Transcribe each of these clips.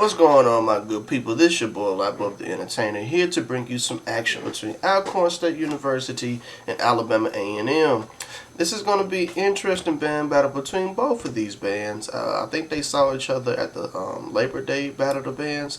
What's going on, my good people? This your boy, Lightbulb the Entertainer, here to bring you some action between Alcorn State University and Alabama A&M. This is going to be interesting band battle between both of these bands. I think they saw each other at the Labor Day Battle of the Bands,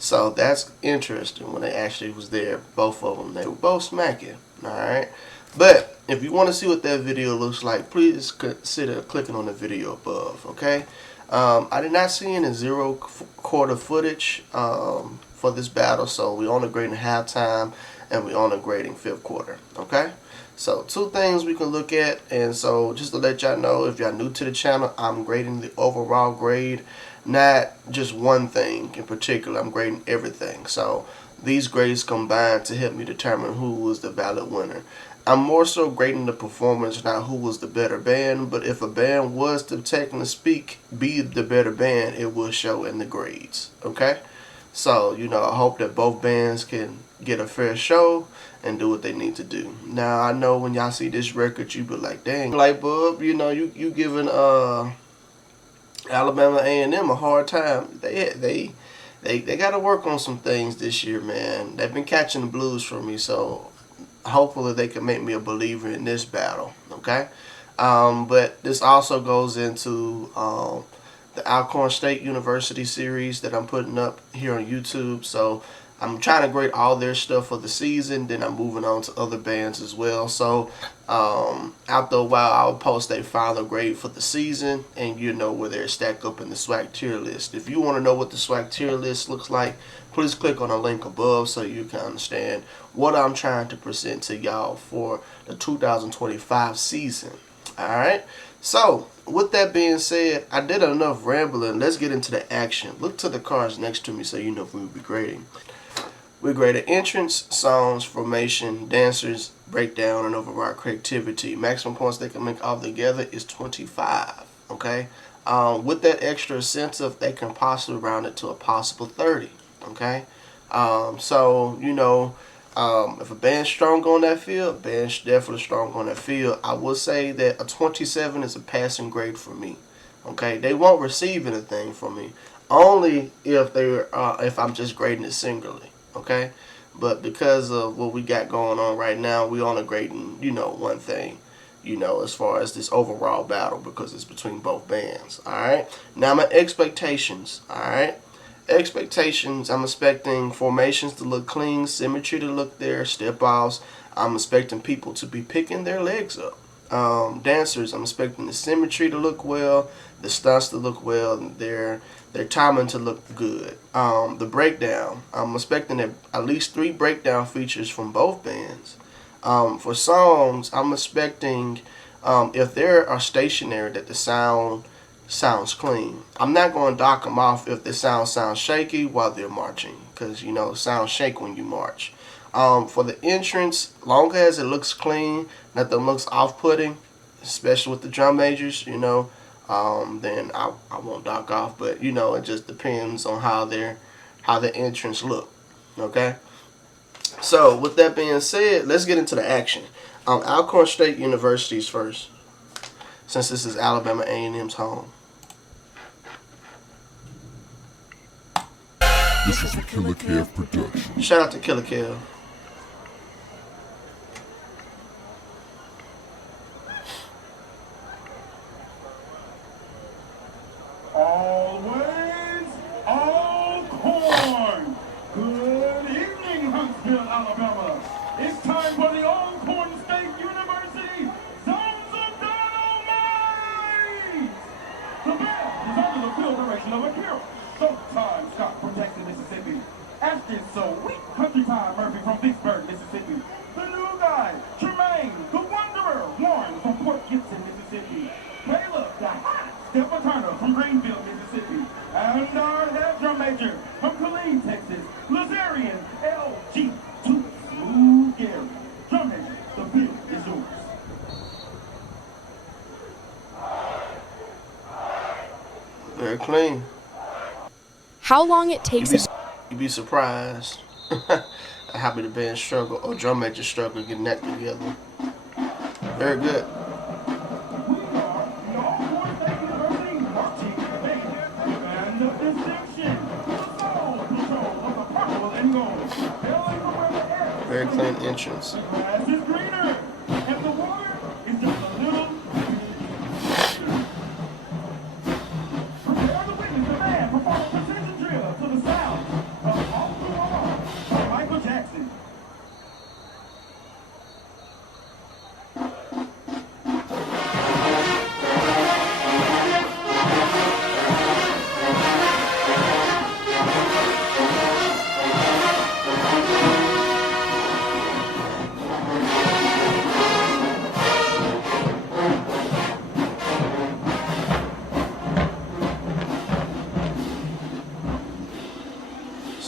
so that's interesting when they actually was there, both of them. They were both smacking, alright? But if you want to see what that video looks like, please consider clicking on the video above, okay? I did not see any zero quarter footage for this battle, so we only grading halftime and we only grading fifth quarter, okay? So two things we can look at, and so just to let y'all know, if y'all new to the channel, I'm grading the overall grade, not just one thing in particular. I'm grading everything. So these grades combine to help me determine who was the valid winner. I'm more so grading the performance, not who was the better band, but if a band was to technically speak be the better band, it will show in the grades, okay? So, you know, I hope that both bands can get a fair show and do what they need to do. Now, I know when y'all see this record, you be like, dang, Lightbulb, you know, you giving Alabama A&M a hard time. They got to work on some things this year, man. They've been catching the blues for me, so hopefully they can make me a believer in this battle, okay? But this also goes into the Alcorn State University series that I'm putting up here on YouTube. So I'm trying to grade all their stuff for the season, then I'm moving on to other bands as well. So after a while, I'll post a final grade for the season, and you know where they're stacked up in the SWAC tier list. If you want to know what the SWAC tier list looks like, please click on the link above so you can understand what I'm trying to present to y'all for the 2025 season. Alright, so with that being said, I did enough rambling. Let's get into the action. Look to the cards next to me so you know if we will be grading. We graded entrance, songs, formation, dancers, breakdown, and overall creativity. Maximum points they can make all together is 25. Okay, with that extra incentive, they can possibly round it to a possible 30. Okay, so you know, if a band's strong on that field, band's definitely strong on that field. I will say that a 27 is a passing grade for me. Okay, they won't receive anything from me, only if if I'm just grading it singularly. Okay, but because of what we got going on right now, we only grading, you know, one thing, you know, as far as this overall battle, because it's between both bands. All right, now my expectations. All right, expectations, I'm expecting formations to look clean, symmetry to look there, step offs. I'm expecting people to be picking their legs up. Dancers, I'm expecting the symmetry to look well, the stunts to look well, and their timing to look good. The breakdown, I'm expecting at least 3 breakdown features from both bands. For songs, I'm expecting if they are stationary, that the sound sounds clean. I'm not going to dock them off if the sound sounds shaky while they're marching, because you know sounds shake when you march. For the entrance, long as it looks clean, nothing looks off-putting, especially with the drum majors, you know, then I won't dock off. But you know, it just depends on how the entrance look. Okay. So with that being said, let's get into the action. Alcorn State University's first, since this is Alabama A&M's home. This is a Killer Kev production. Shout out to Killer Kev. Always Alcorn. Good evening, Huntsville, Alabama. It's time for the Alcorn State University Zones of Dyn-o-mite. The band is under the field direction of a hero, Showtime Scott from Jackson, Mississippi. Ashton Sweet Country Time Murphy from Vicksburg, Mississippi. The new guy, Tremaine, the Wanderer, Warren from Port Gibson, Mississippi. Caleb, the hot Stephen Turner from Greenville, Mississippi. And our head drum major from Killeen, Texas, Lazarian LG to Smooth Gary. Drum major, the field is yours. Very clean. How long it takes You'd be surprised how many bands struggle or drum majors struggle getting that together. Very good. We are the Alcorn State University marching band and the distinction. very clean entrance. The grass is greener, and the water is just a little. Prepare to witness the man perform a precision drill to the sound of All Through All by Michael Jackson.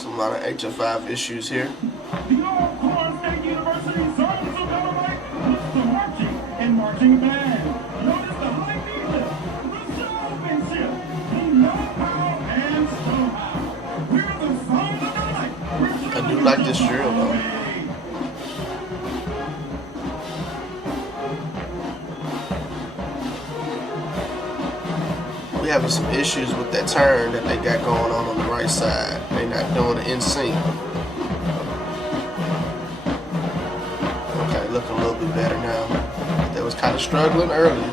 A lot of HF5 issues here. The Alcorn State University Zones of dyn-o-mite looks the marching and marching band. Notice the high music, the showmanship, the know-how and know-how. We're the Zones of dyn-o-mite. I do like this drill though. We having some issues with that turn that they got going on the right side. They not doing it in sync. Okay, looking a little bit better now. They was kind of struggling earlier.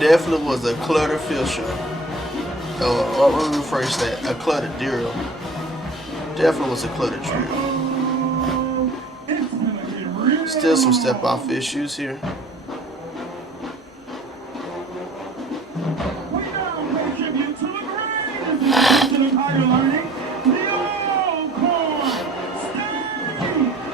Definitely was a clutter fisher. Or rephrase that, a cluttered drill. Definitely was a cluttered drill. Still some step off issues here. We now pay tribute to the greatest institution of higher learning, the Alcorn State University.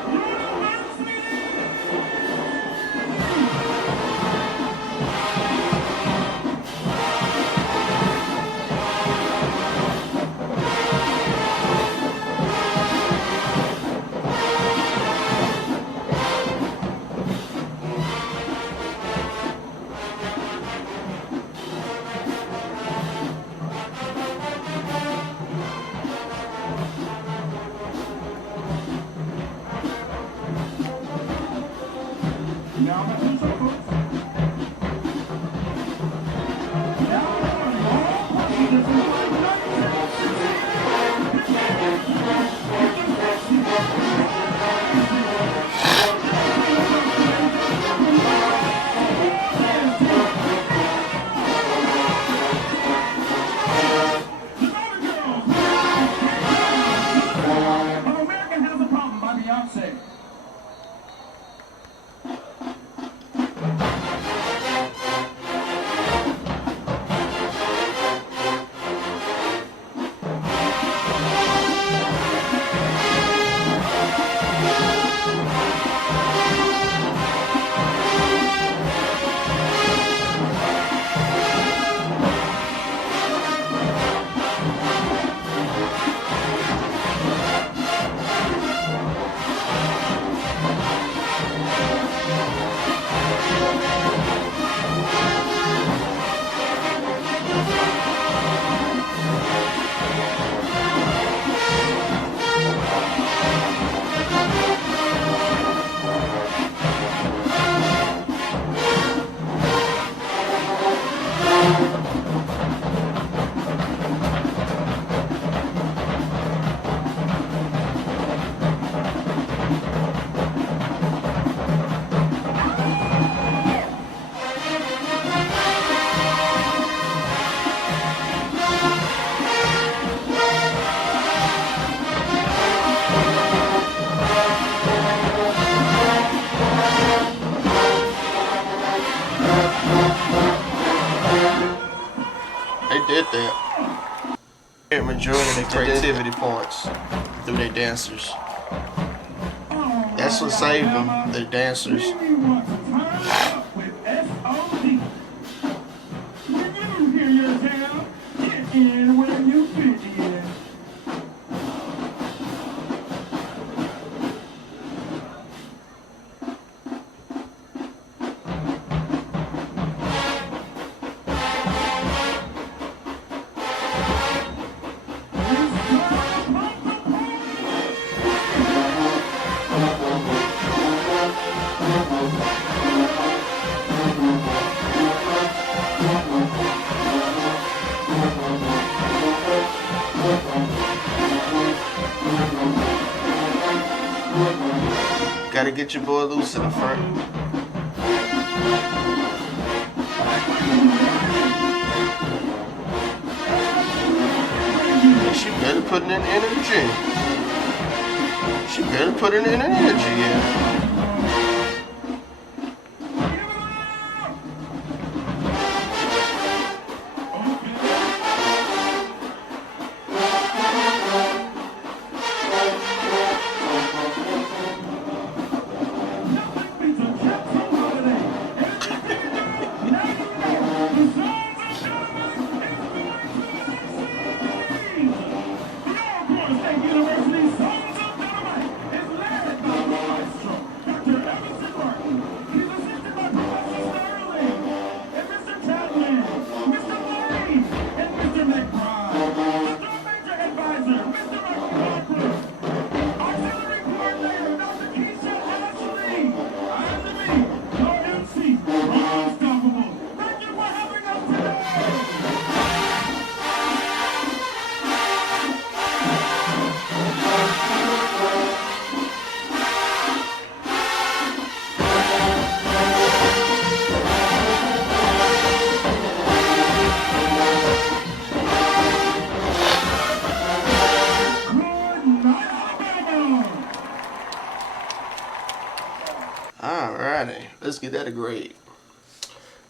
Now I'm going to folks. Now all practices in America Has a Problem by Beyonce. They did that. The majority of their creativity points through their dancers. That's what saved them, the dancers. We want to turn up with SOD. When you hear your jam, in when you fit in. Gotta get your boy loose in the front. She better put in energy. She better put in energy, yeah. Alrighty, let's get that a grade.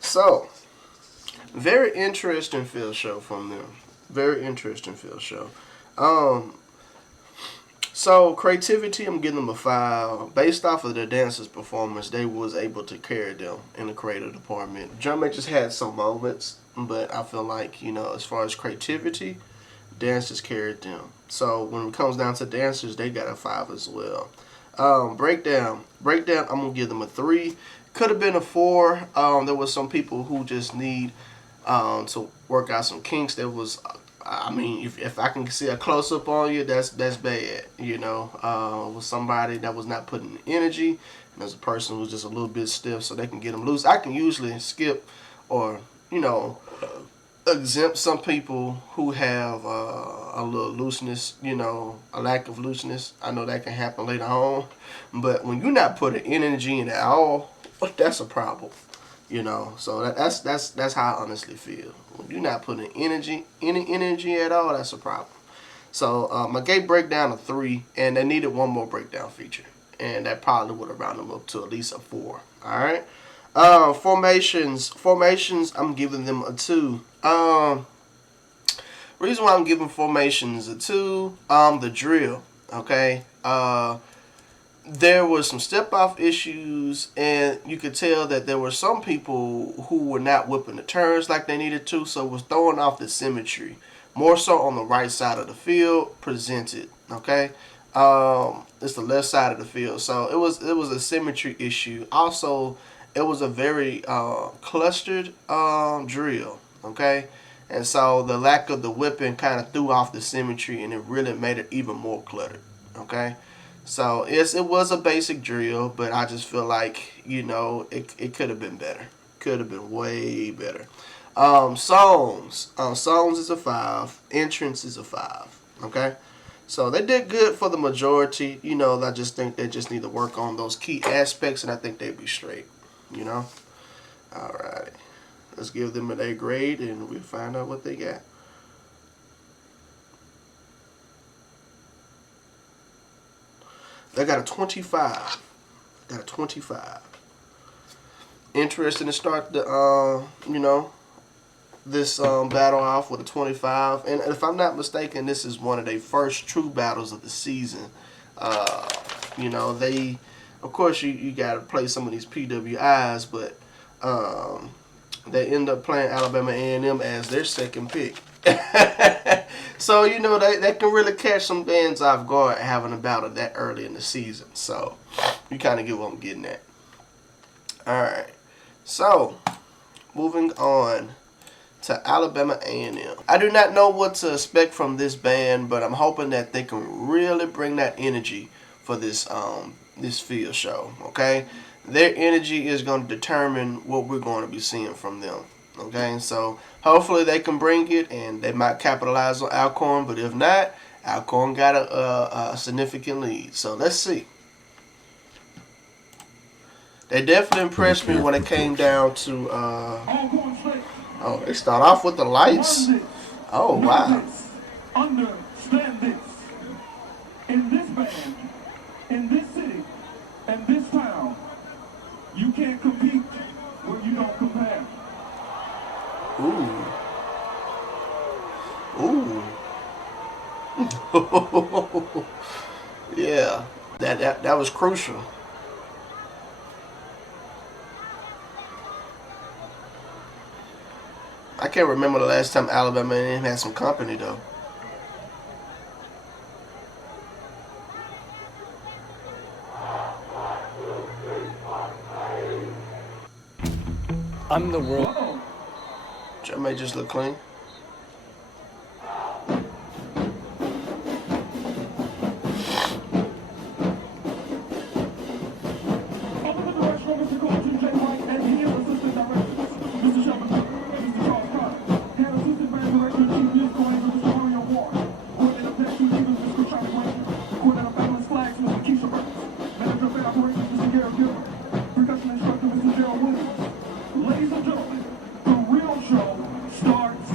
So, very interesting field show from them. Very interesting field show. So creativity, I'm giving them a 5. Based off of their dancers' performance, they was able to carry them in the creative department. Drum just had some moments, but I feel like, as far as creativity, dancers carried them. So when it comes down to dancers, they got a 5 as well. Breakdown, I'm gonna give them a 3. Could have been a 4. There was some people who just need to work out some kinks. There was, if I can see a close up on you, that's bad. With somebody that was not putting energy, and there's a person who's just a little bit stiff, so they can get them loose. I can usually skip or exempt some people who have a little looseness, a lack of looseness. I know that can happen later on, but when you're not putting energy in at all, that's a problem. So that's how I honestly feel. When you're not putting any energy at all, that's a problem. So my gate breakdown a 3, and they needed one more breakdown feature, and that probably would have rounded them up to at least a 4. All right. Formations, I'm giving them a 2. Reason why I'm giving formations a 2, the drill, okay? There was some step-off issues, and you could tell that there were some people who were not whipping the turns like they needed to, so it was throwing off the symmetry, more so on the right side of the field presented, okay? It's the left side of the field, so it was a symmetry issue. Also, it was a very clustered drill, okay? And so the lack of the whipping kind of threw off the symmetry, and it really made it even more cluttered, okay? So, yes, it was a basic drill, but I just feel like, it could have been better. Could have been way better. Songs is a 5. Entrance is a 5, okay? So they did good for the majority. I just think they just need to work on those key aspects, and I think they'd be straight. Alright. Let's give them an A grade, and we'll find out what they got. They got a 25. Interesting to start the, this battle off with a 25. And if I'm not mistaken, this is one of their first true battles of the season. They, of course, you got to play some of these PWIs, but they end up playing Alabama A&M as their second pick. So, you know, they can really catch some bands off guard having a battle that early in the season. So, you kind of get what I'm getting at. Alright. So, moving on to Alabama A&M. I do not know what to expect from this band, but I'm hoping that they can really bring that energy for this this field show, okay? Their energy is going to determine what we're going to be seeing from them, okay? So hopefully they can bring it, and they might capitalize on Alcorn, but if not, Alcorn got a significant lead. So let's see. They definitely impressed me when it came down to oh, they start off with the lights. Oh, wow. Understand this. In this band, in this city, and this town, you can't compete where you don't compare. Ooh. Ooh. Yeah. That was crucial. I can't remember the last time Alabama A&M had some company though. I'm the world. That may just look clean. Under the direction of Mr. Coach J. White and his assistant directors, Mr. Shelby, Mr. Charles Carter, and assistant band director and chief musical arranger, Mr. Mario Ward, coordinator of past two seasons, Mr. Charlie Wayne, coordinator of balance flags, Mr. Keisha Burns, manager of band operations, Mr. Garrett Gilbert, percussion instructor, Mr. Gerald Williams. Ladies and gentlemen, the real show starts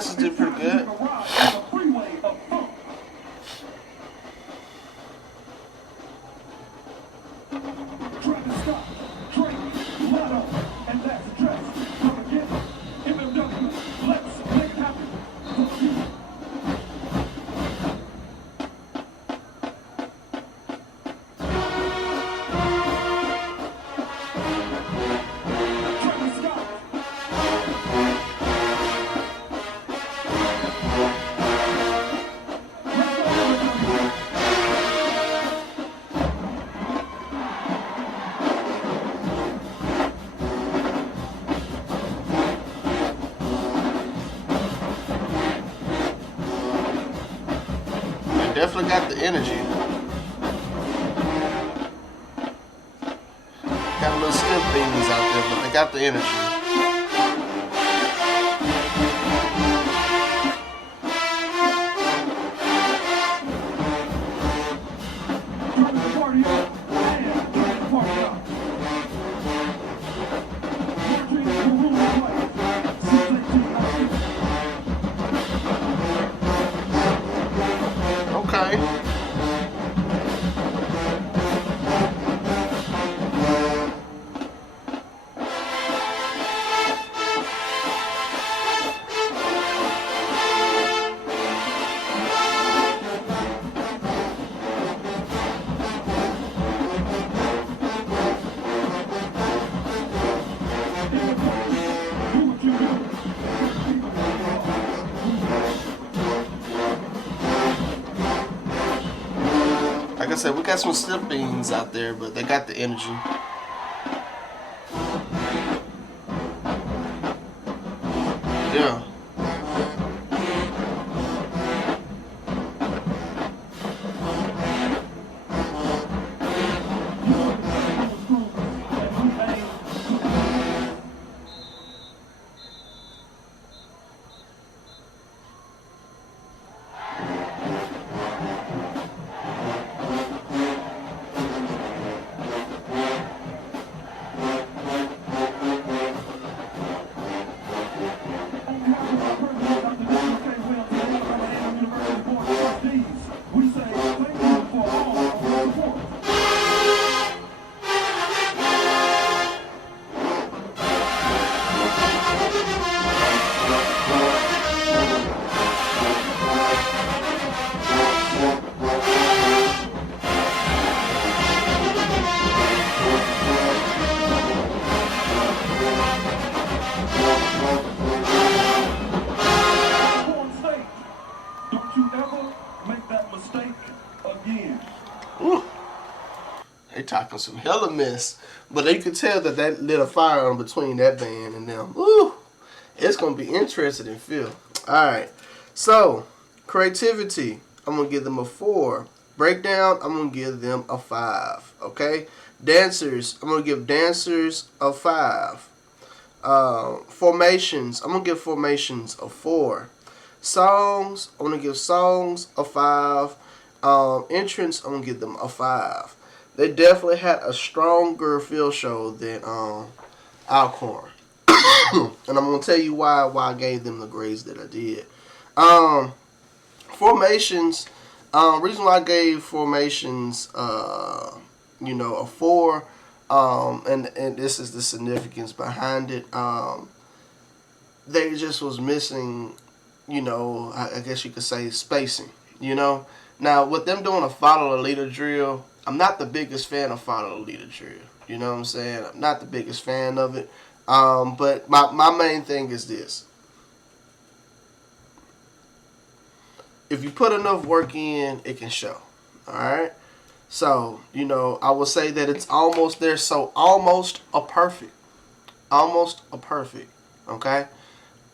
dancers did pretty good. Definitely got the energy. Got a little slim things out there, but they got the energy. Like I said, we got some slip beans out there, but they got the energy. Yeah. They talking some hella mess, but you could tell that that lit a fire on between that band and them. Ooh, it's gonna be interesting and feel. All right, so creativity, I'm gonna give them a 4. Breakdown, I'm gonna give them a 5. Okay, dancers, I'm gonna give dancers a 5. Formations, I'm gonna give formations a 4. Songs, I'm gonna give songs a 5. Entrance, I'm gonna give them a 5. They definitely had a stronger field show than Alcorn. And I'm going to tell you why I gave them the grades that I did. Formations, reason why I gave formations, a 4, and this is the significance behind it. They just was missing, I guess you could say spacing, Now, with them doing a follow the leader drill, I'm not the biggest fan of follow the leader drill. You know what I'm saying? I'm not the biggest fan of it. But my main thing is this. If you put enough work in, it can show. Alright? So, I will say that it's almost there. So, almost a perfect. Almost a perfect. Okay?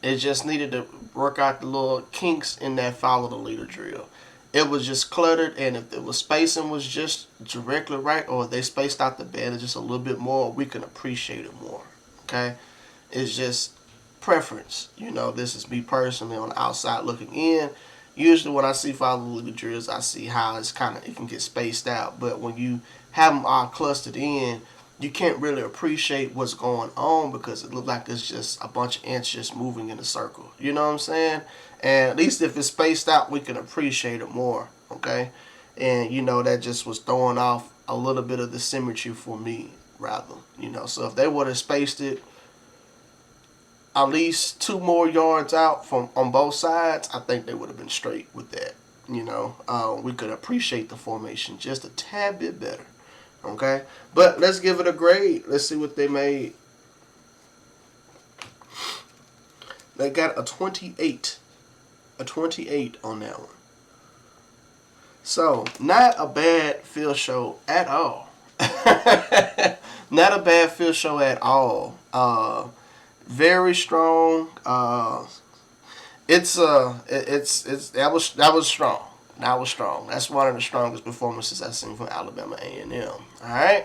It just needed to work out the little kinks in that follow the leader drill. It was just cluttered, and if the spacing was just directly right, or if they spaced out the band just a little bit more, we can appreciate it more. Okay? It's just preference. This is me personally on the outside looking in. Usually when I see follow the drills, I see how it can get spaced out. But when you have them all clustered in, you can't really appreciate what's going on because it looks like it's just a bunch of ants just moving in a circle. You know what I'm saying? And at least if it's spaced out, we can appreciate it more, okay? And, you know, that just was throwing off a little bit of the symmetry for me, rather. You know, so if they would have spaced it at least 2 more yards out from on both sides, I think they would have been straight with that. You know, we could appreciate the formation just a tad bit better. Okay, but let's give it a grade. Let's see what they made. They got a 28. A 28 on that one. So, not a bad field show at all. Not a bad field show at all. Very strong. That was strong. That was strong. That's one of the strongest performances I've seen from Alabama A&M. All right.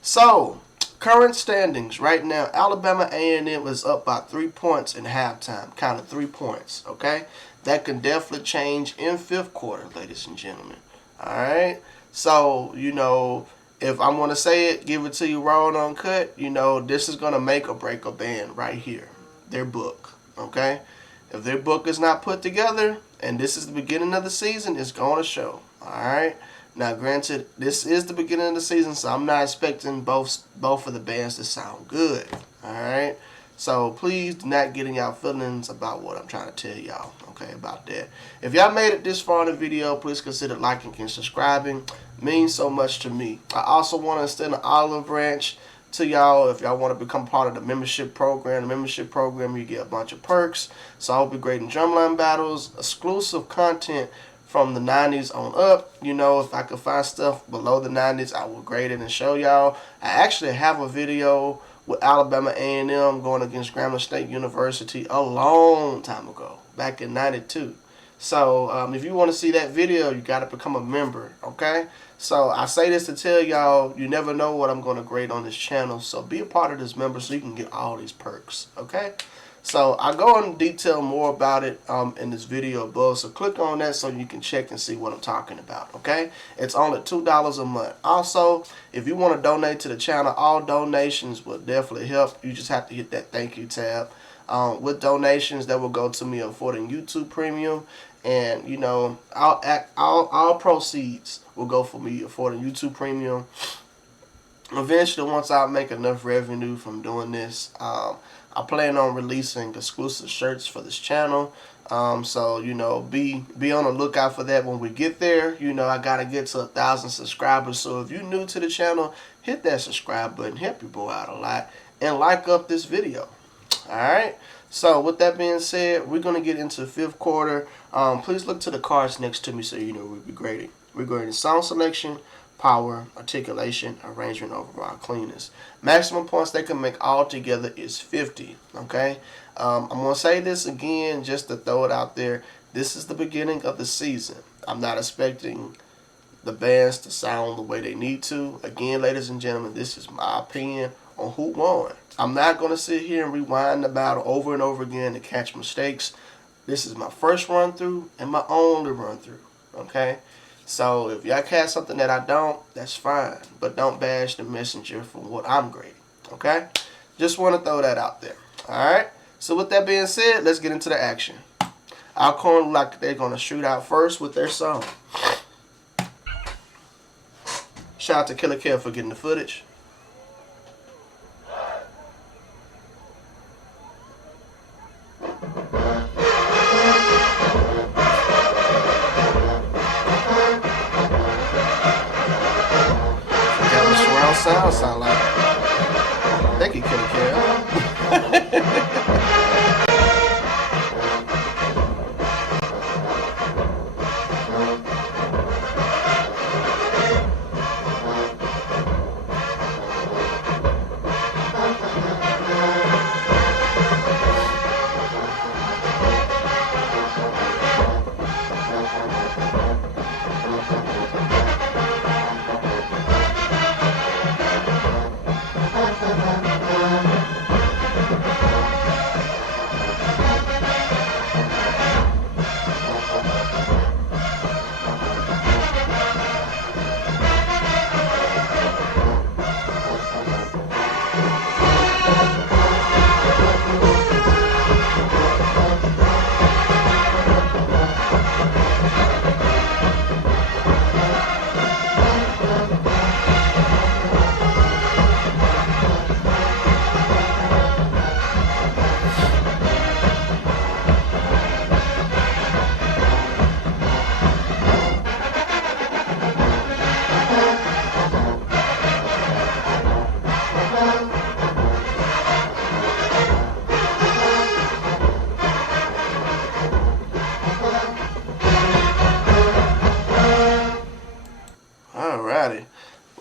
So current standings right now, Alabama A&M is up by 3 points in halftime. Count of 3 points. Okay. That can definitely change in 5th quarter, ladies and gentlemen. All right. So you know, if I'm gonna say it, give it to you raw and uncut. You know, this is gonna make or break a band right here. Their book. Okay. If their book is not put together, and this is the beginning of the season, it's going to show. All right. Now, granted, this is the beginning of the season, so I'm not expecting both of the bands to sound good. All right. So please do not get in y'all feelings about what I'm trying to tell y'all. Okay, about that. If y'all made it this far in the video, please consider liking and subscribing. It means so much to me. I also want to extend an olive branch to y'all if y'all want to become part of the membership program. The membership program, you get a bunch of perks. So I'll be grading drumline battles, exclusive content from the 90s on up. You know, if I could find stuff below the 90s, I will grade it and show y'all. I actually have a video with Alabama A&M going against Grambling State University a long time ago, back in 92. So if you want to see that video, you got to become a member, okay? So I say this to tell y'all, you never know what I'm going to grade on this channel. So be a part of this member so you can get all these perks, okay? So I go into detail more about it in this video above. So click on that so you can check and see what I'm talking about, okay? It's only $2 a month. Also, if you want to donate to the channel, all donations will definitely help. You just have to hit that thank you tab. With donations, that will go to me affording YouTube Premium. And, you know, all proceeds will go for me affording YouTube Premium. Eventually, once I make enough revenue from doing this, I plan on releasing exclusive shirts for this channel. So, you know, be on the lookout for that when we get there. You know, I got to get to 1,000 subscribers. So if you're new to the channel, hit that subscribe button. Help your boy out a lot. And like up this video. All right. So with that being said, we're going to get into the 5th quarter. Please look to the cards next to me so you know we'll be grading. We're grading sound selection, power, articulation, arrangement, overall cleanness. Maximum points they can make all together is 50. Okay. I'm going to say this again just to throw it out there. This is the beginning of the season. I'm not expecting the bands to sound the way they need to. Again, ladies and gentlemen, this is my opinion on who won. I'm not going to sit here and rewind the battle over and over again to catch mistakes. This is my first run through and my only run through. Okay? So if y'all catch something that I don't, that's fine. But don't bash the messenger for what I'm grading. Okay? Just want to throw that out there. Alright? So with that being said, let's get into the action. Alcorn look like they're going to shoot out first with their song. Shout out to Killer Kev for getting the footage. Sound like thank you, Killer Kev.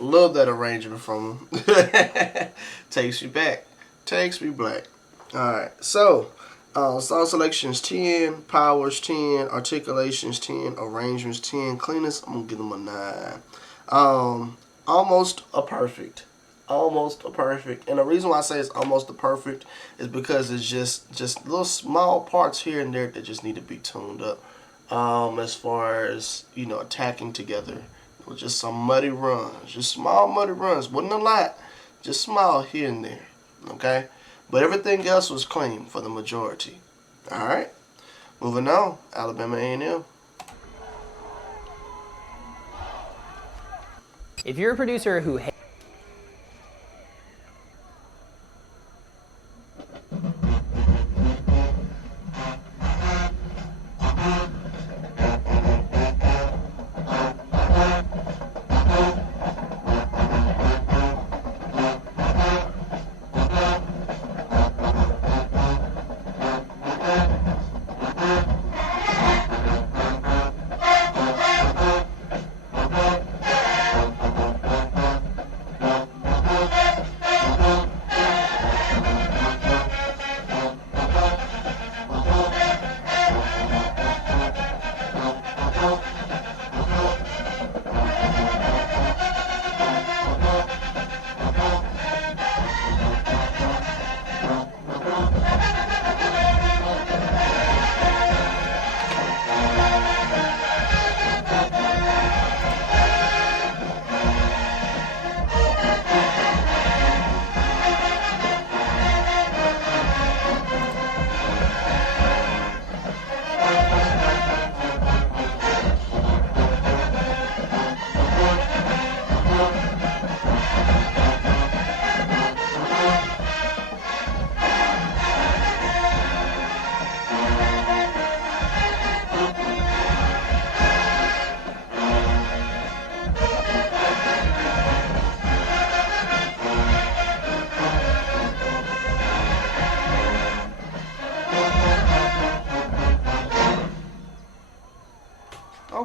Love that arrangement from him. Takes me back. Takes me back. Alright, so song selections 10, powers 10, articulations 10, arrangements 10, cleanness, I'm gonna give them a 9. Almost a perfect. Almost a perfect. And the reason why I say it's almost a perfect is because it's just little small parts here and there that just need to be tuned up. As far as, attacking together. It was just some muddy runs. Just small muddy runs. Wasn't a lot. Just small here and there. Okay? But everything else was clean for the majority. Alright? Moving on. Alabama A&M. If you're a producer who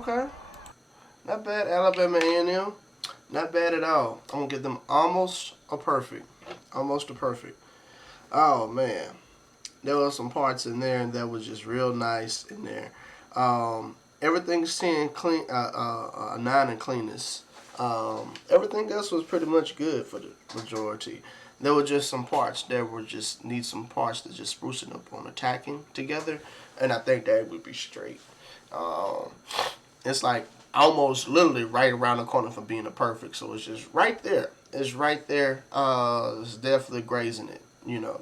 Okay. Not bad, Alabama A&M. Not bad at all. I'm going to give them almost a perfect. Almost a perfect. Oh, man. There were some parts in there that was just real nice in there. Everything's 10 clean, 9 in cleanness. Everything else was pretty much good for the majority. There were just some parts that were just need some parts to just sprucing up on attacking together, and I think that would be straight. It's like almost literally right around the corner from being a perfect, so it's just right there. It's right there. It's definitely grazing it.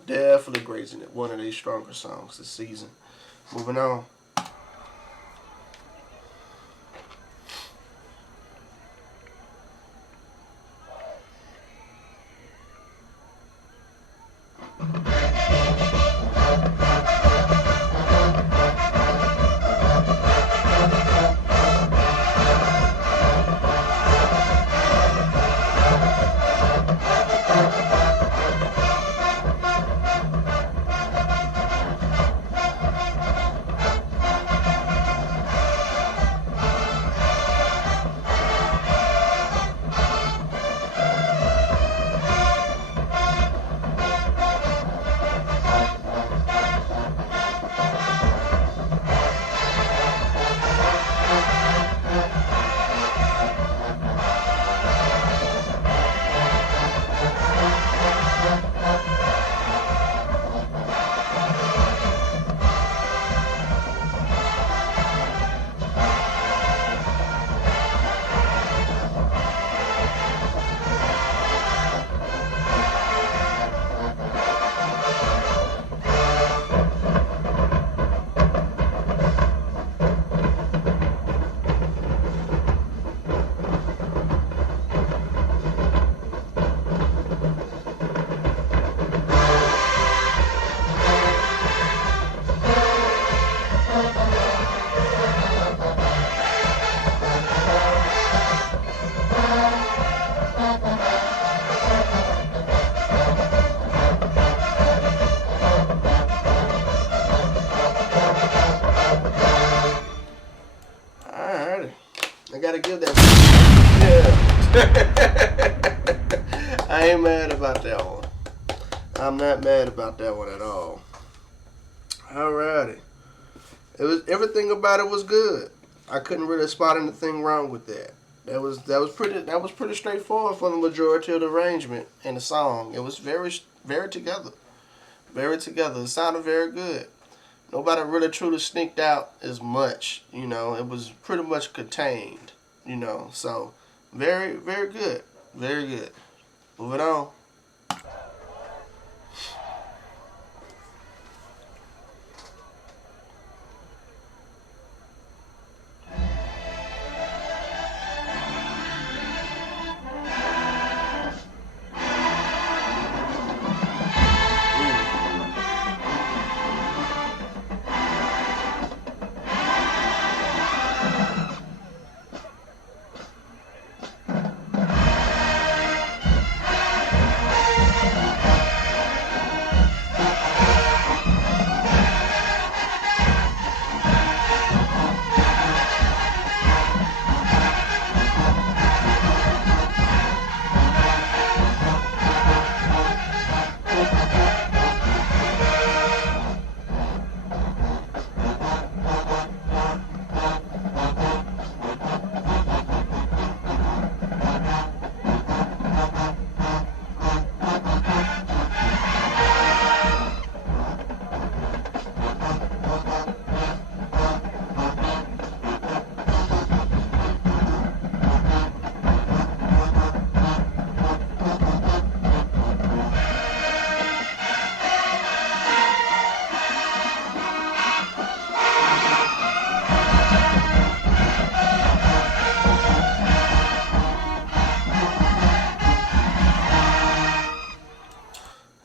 Definitely grazing it. One of these stronger songs this season. Moving on. I gotta give that. Yeah. I ain't mad about that one. I'm not mad about that one at all. Alrighty. It was everything about it was good. I couldn't really spot anything wrong with that. That was pretty straightforward for the majority of the arrangement and the song. It was very together. Very together. It sounded very good. Nobody really truly sneaked out as much, It was pretty much contained, So, very, very good. Very good. Moving on.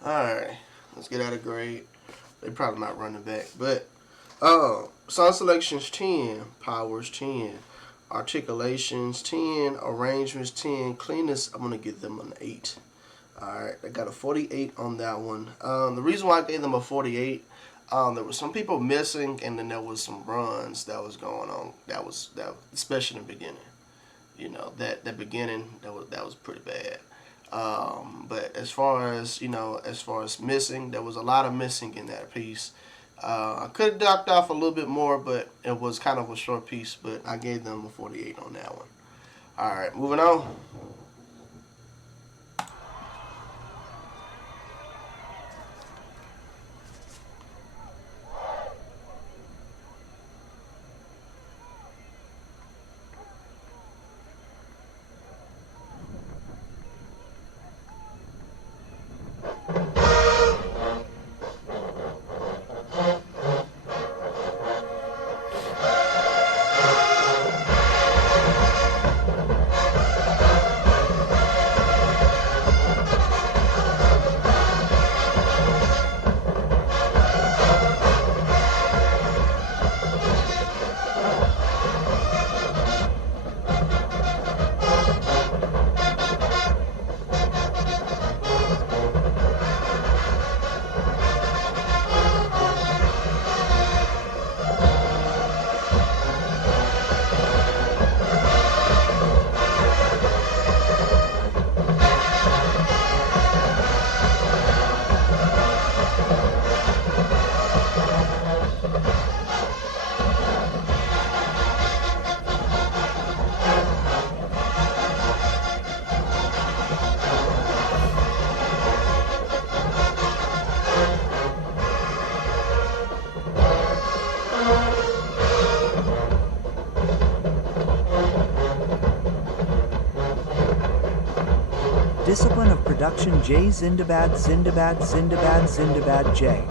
Alright, let's get out of grade. They probably not running back, but song selections 10, powers 10, articulations 10, arrangements 10, cleanness I'm gonna give them an 8. Alright, I got a 48 on that one. The reason why I gave them a 48, there was some people missing, and then there was some runs that was going on. That especially in the beginning. That beginning that was pretty bad. But as far as missing, there was a lot of missing in that piece. I could have docked off a little bit more, but it was kind of a short piece. But I gave them a 48 on that one. All right, moving on. Discipline of production J. Zindabad Zindabad Zindabad Zindabad J.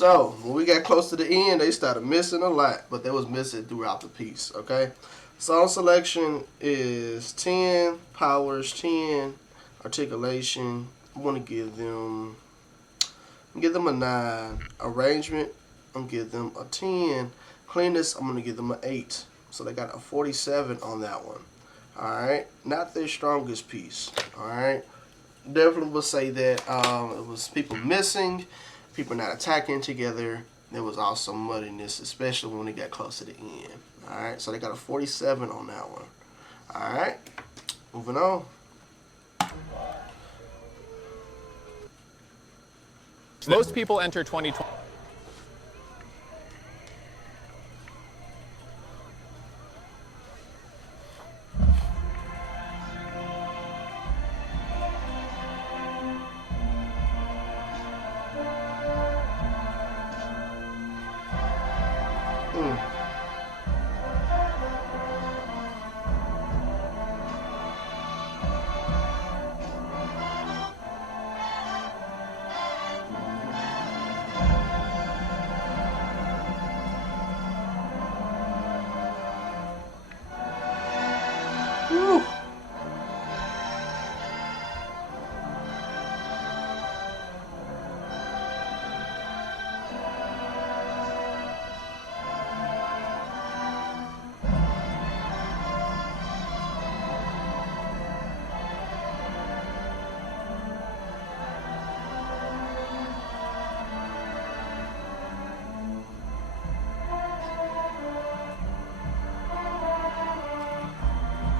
So when we got close to the end, they started missing a lot, but they was missing throughout the piece. Okay, song selection is 10, powers 10, articulation. I want to give them a 9. Arrangement, I'm gonna give them a 10. Cleanness, I'm gonna give them an 8. So they got a 47 on that one. All right, not their strongest piece. All right, definitely will say that it was people missing, people not attacking together. There was also muddiness, especially when it got close to the end. All right, so they got a 47 on that one. All right, moving on. Most people enter 2020. Woo.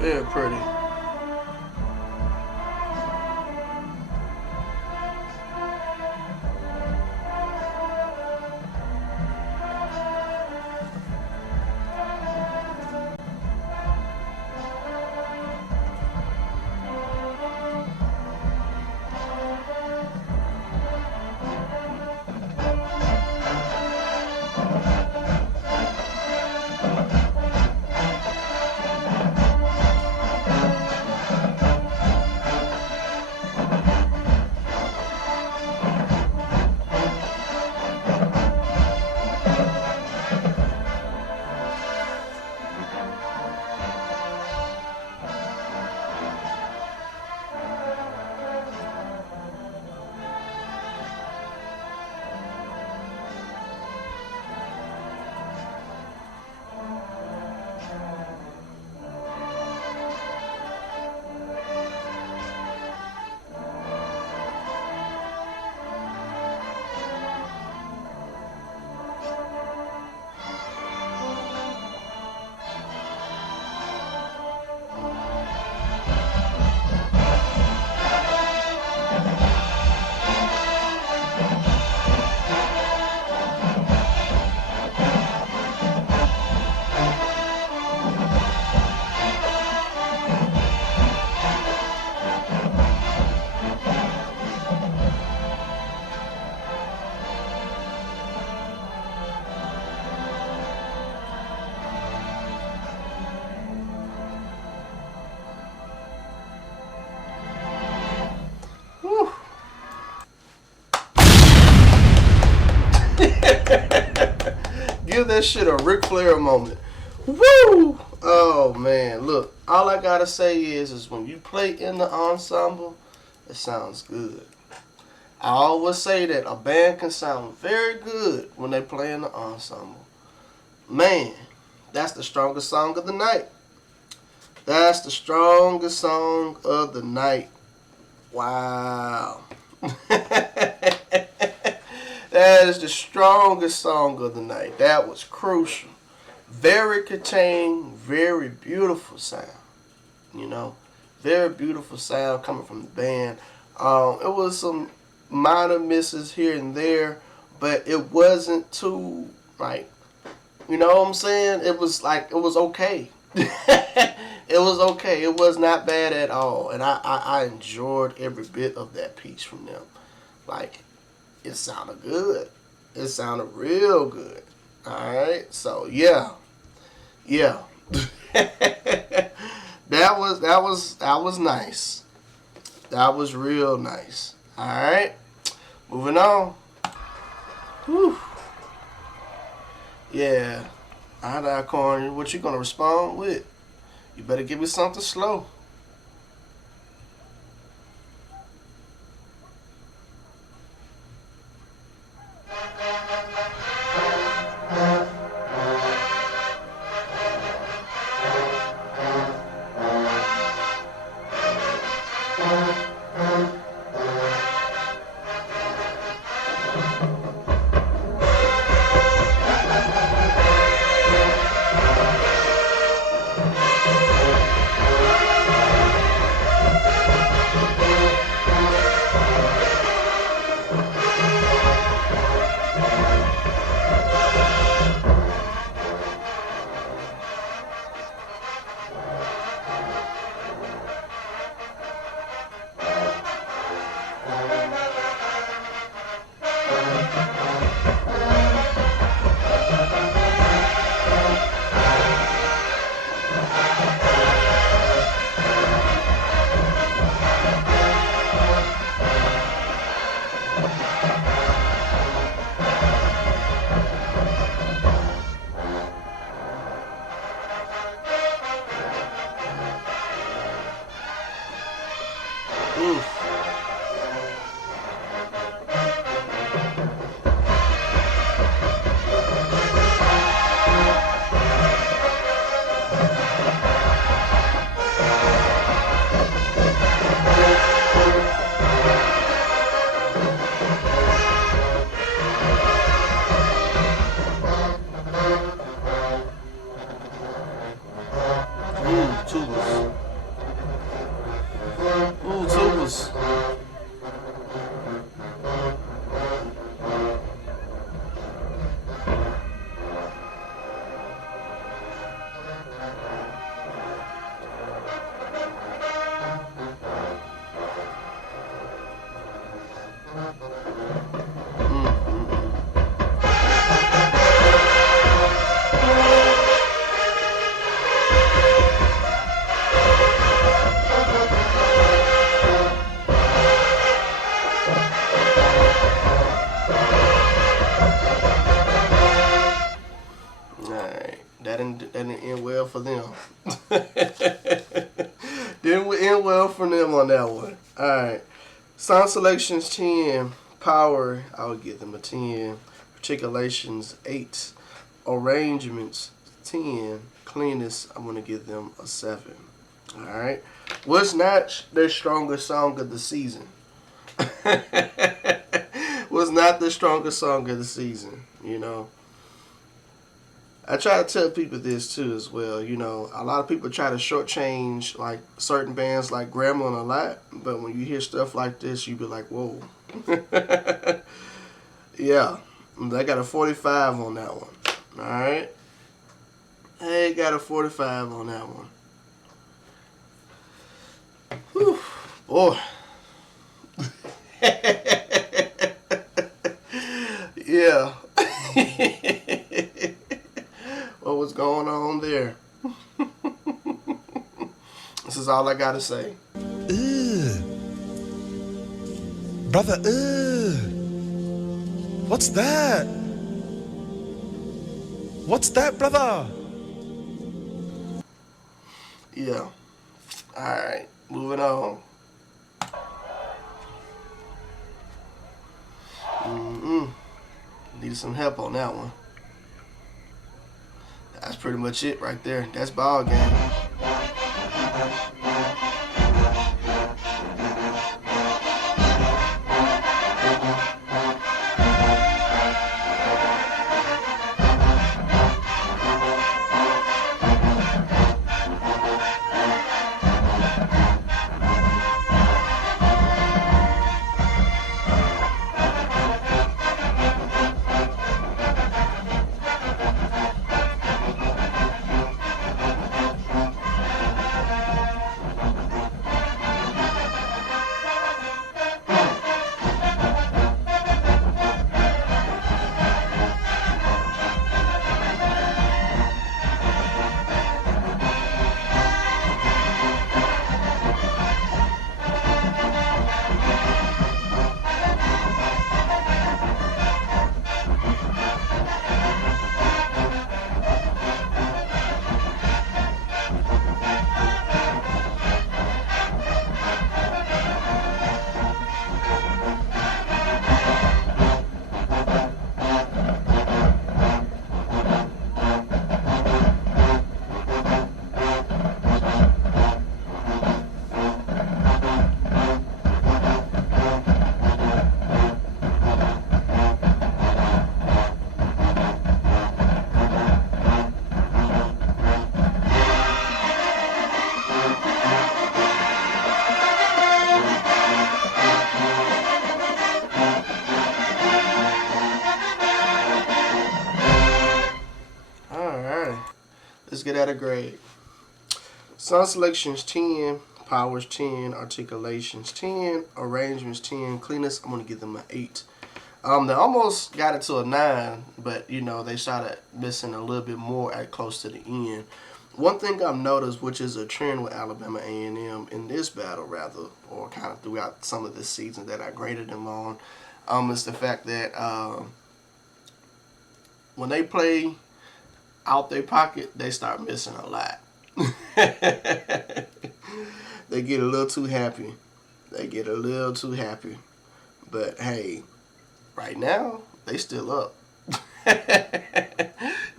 Very pretty. Woo. Give that shit a Ric Flair moment. Woo! Oh man, look. All I gotta say is when you play in the ensemble, it sounds good. I always say that a band can sound very good when they play in the ensemble. Man, that's the strongest song of the night. That's the strongest song of the night. Wow. That is the strongest song of the night. That was crucial. Very contained, very beautiful sound. You know, very beautiful sound coming from the band. It was some minor misses here and there, but it wasn't too, like, you know what I'm saying? It was okay. It was okay. It was not bad at all. And I enjoyed every bit of that piece from them. Like, it sounded good. It sounded real good. Alright? So yeah. Yeah. That was nice. That was real nice. Alright? Moving on. Whew. Yeah. All right, Alcorn, what you gonna respond with? You better give me something slow. Oof. Ooh, tubas. Ooh, tubas. Alright, that didn't end well for them. Didn't end well for them on that one. Alright, sound selections 10, power, I'll give them a 10, articulations 8, arrangements 10, cleanness, I'm going to give them a 7. Alright, what's not their strongest song of the season? Was not the strongest song of the season, you know. I try to tell people this too as well. You know, a lot of people try to shortchange like certain bands like Gremlin a lot, but when you hear stuff like this, you be like, whoa. Yeah, they got a 45 on that one. All right, they got a 45 on that one. Whew, boy. Yeah. What was going on there? This is all I gotta say. Brother, what's that? What's that, brother? Yeah. Alright, moving on. Need some help on that one. That's pretty much it right there. That's ball game. Let's get at a grade. Song selections 10, powers 10, articulations 10, arrangements 10, cleanness, I'm going to give them an 8. They almost got it to a 9, but they started missing a little bit more at close to the end. One thing I've noticed, which is a trend with Alabama A&M in this battle, rather, or kind of throughout some of this season that I graded them on, is the fact that when they play out their pocket, they start missing a lot. They get a little too happy. But hey, right now, they still up.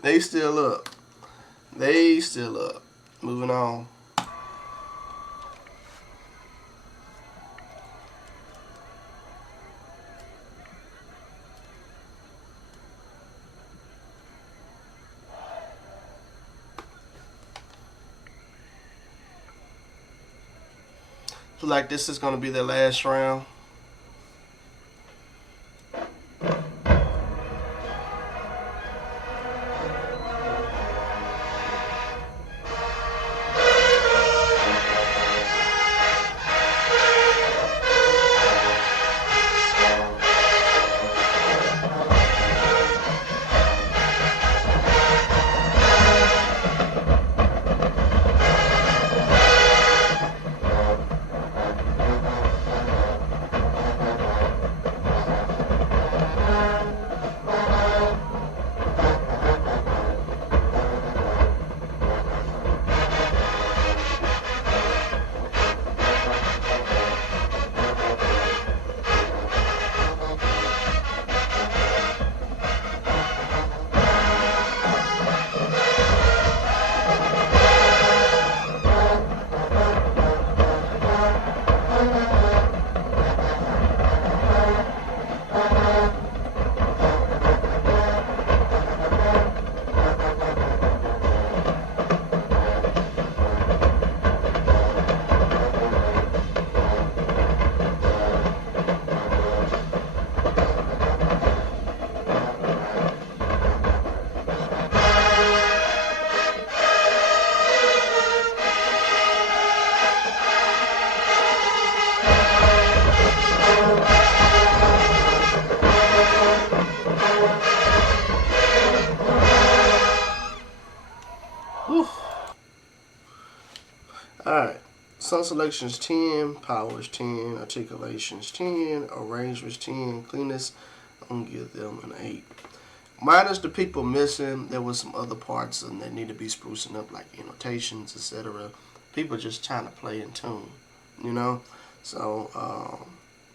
They still up. Moving on. Feel like this is going to be the last round. Alright, song selections 10, powers 10, articulations 10, arrangements 10, cleanness, I'm going to give them an 8. Minus the people missing, there was some other parts and they need to be sprucing up, like annotations, etc. People just trying to play in tune, So,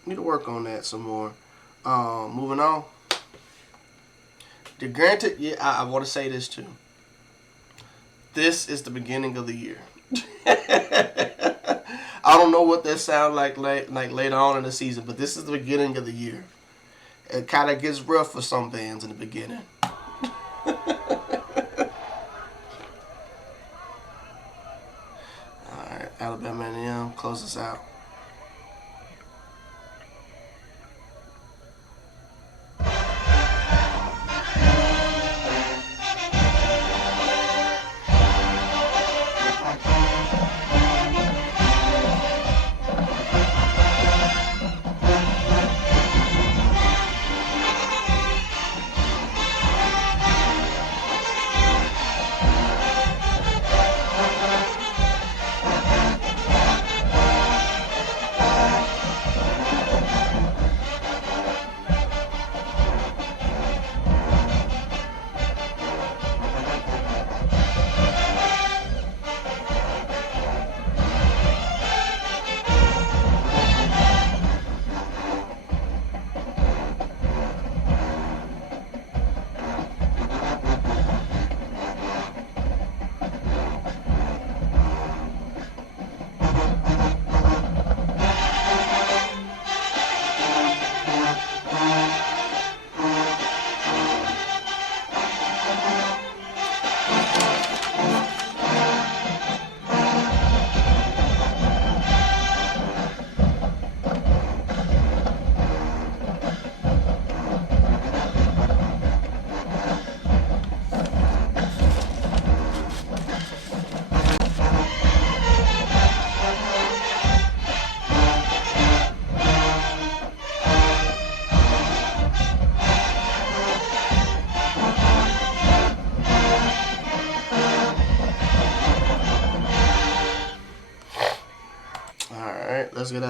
need to work on that some more. Moving on. Granted, yeah, I want to say this too. This is the beginning of the year. I don't know what that sounds like later on in the season, but this is the beginning of the year. It kind of gets rough for some bands in the beginning. Alright, Alabama A&M, close us out.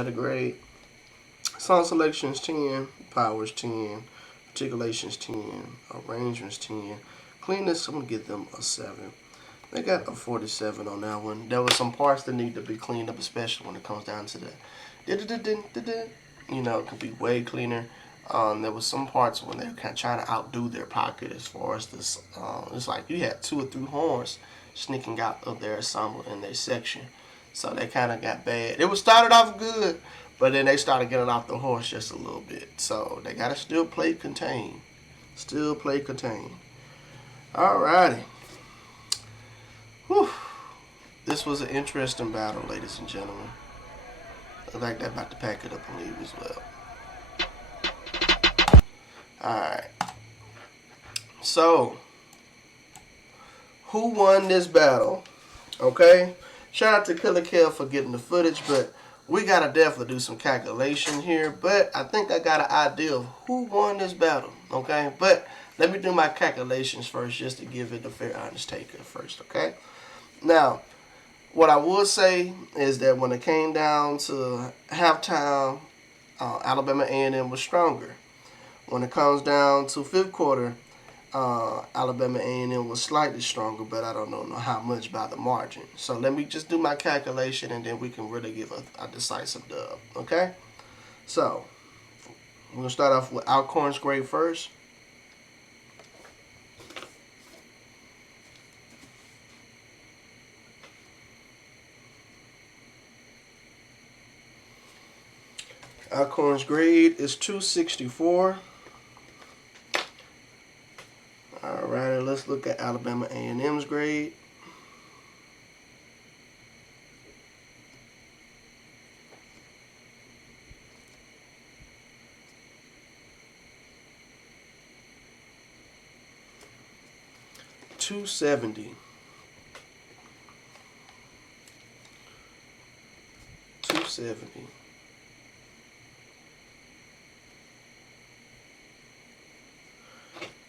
letter grade. Song selection is 10, power is 10, articulation is 10, arrangement is 10. Cleanness, I'm going to give them a 7. They got a 47 on that one. There were some parts that need to be cleaned up, especially when it comes down to the, you know, it could be way cleaner. There was some parts when they were kind of trying to outdo their pocket as far as this. It's like you had 2 or 3 horns sneaking out of their ensemble in their section. So they kind of got bad. It was started off good, but then they started getting off the horse just a little bit. So they got to still play contain. Still play contain. Alrighty. Whew. This was an interesting battle, ladies and gentlemen. I like that about to pack it up and leave as well. Alright. So, who won this battle? Okay? Shout out to Killer Kev for getting the footage, but we gotta definitely do some calculation here. But I think I got an idea of who won this battle. Okay? But let me do my calculations first just to give it a fair, honest take at first. Okay? Now, what I would say is that when it came down to halftime, Alabama A&M was stronger. When it comes down to fifth quarter, Alabama A&M was slightly stronger, but I don't know how much by the margin. So let me just do my calculation, and then we can really give a decisive dub. Okay? So we're going to start off with Alcorn's grade first. Alcorn's grade is 264. Alright, let's look at Alabama A&M's grade. $270.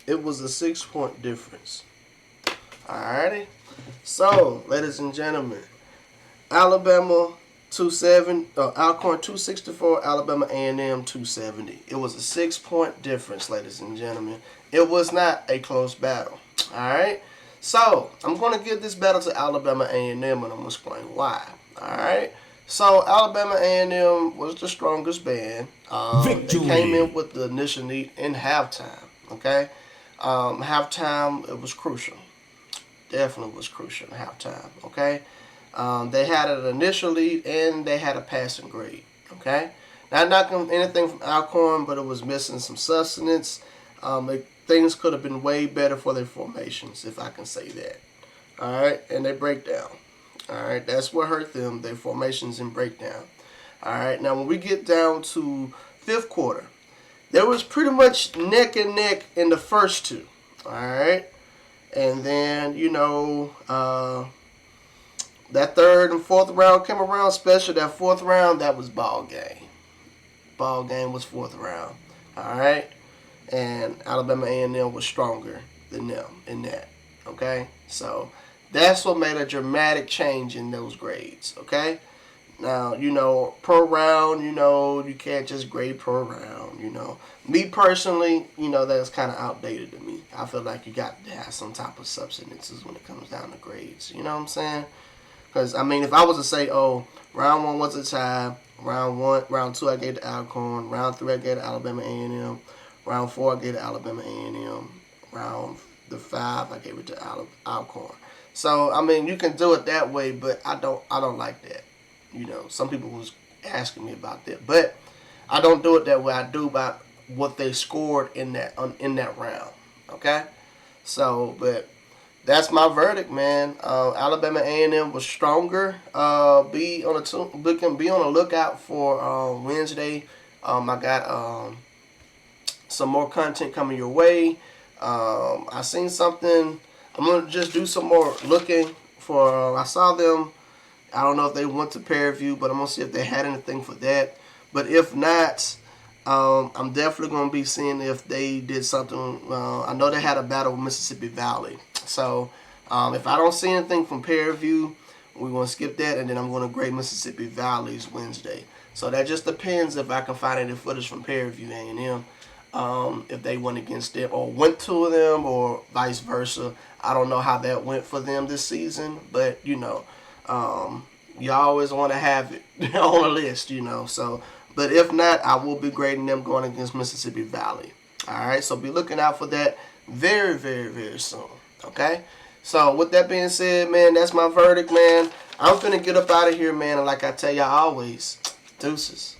It was a 6-point difference. Alrighty. So, ladies and gentlemen, Alabama Alcorn 264, Alabama A&M 270. It was a 6-point difference, ladies and gentlemen. It was not a close battle. Alright? So, I'm going to give this battle to Alabama A&M, and I'm going to explain why. Alright? So, Alabama A&M was the strongest band. They came in with the initial lead in halftime. Okay? Halftime, it was crucial. Definitely was crucial in halftime. Okay? They had an initial lead and they had a passing grade. Okay? Not knocking anything from Alcorn, but it was missing some sustenance. Things could have been way better for their formations, if I can say that. Alright? And they break down. Alright? That's what hurt them, their formations and breakdown. Alright? Now, when we get down to fifth quarter, there was pretty much neck and neck in the first two. Alright? And then, you know, that third and fourth round came around, especially that fourth round, that was ball game. Ball game was fourth round. Alright? And Alabama A&M was stronger than them in that. Okay? So, that's what made a dramatic change in those grades. Okay? Now, you know, per round, you know, you can't just grade per round, you know. Me personally, you know, that's kind of outdated to me. I feel like you got to have some type of substances when it comes down to grades. You know what I'm saying? Because, I mean, if I was to say, oh, round 1 was a tie, round 2 I gave to Alcorn, round 3 I gave to Alabama A&M, round 4 I gave to Alabama A&M, round 5 I gave it to Alcorn. So, I mean, you can do it that way, but I don't like that. You know, some people was asking me about that, but I don't do it that way. I do by what they scored in that round. Okay, so but that's my verdict, man. Alabama A&M was stronger. Be on the lookout for Wednesday. I got some more content coming your way. I seen something. I'm gonna just do some more looking for. I saw them. I don't know if they went to peer review, but I'm going to see if they had anything for that. But if not, I'm definitely going to be seeing if they did something. I know they had a battle with Mississippi Valley. So if I don't see anything from peer review, we're going to skip that, and then I'm going to grade Mississippi Valley's Wednesday. So that just depends if I can find any footage from Prairie View A&M. If they went against them or went to them or vice versa. I don't know how that went for them this season, but you always want to have it on a list, So, but if not, I will be grading them going against Mississippi Valley. All right, so be looking out for that very, very, very soon. Okay, so with that being said, man, that's my verdict, man. I'm finna get up out of here, man, and like I tell y'all always, deuces.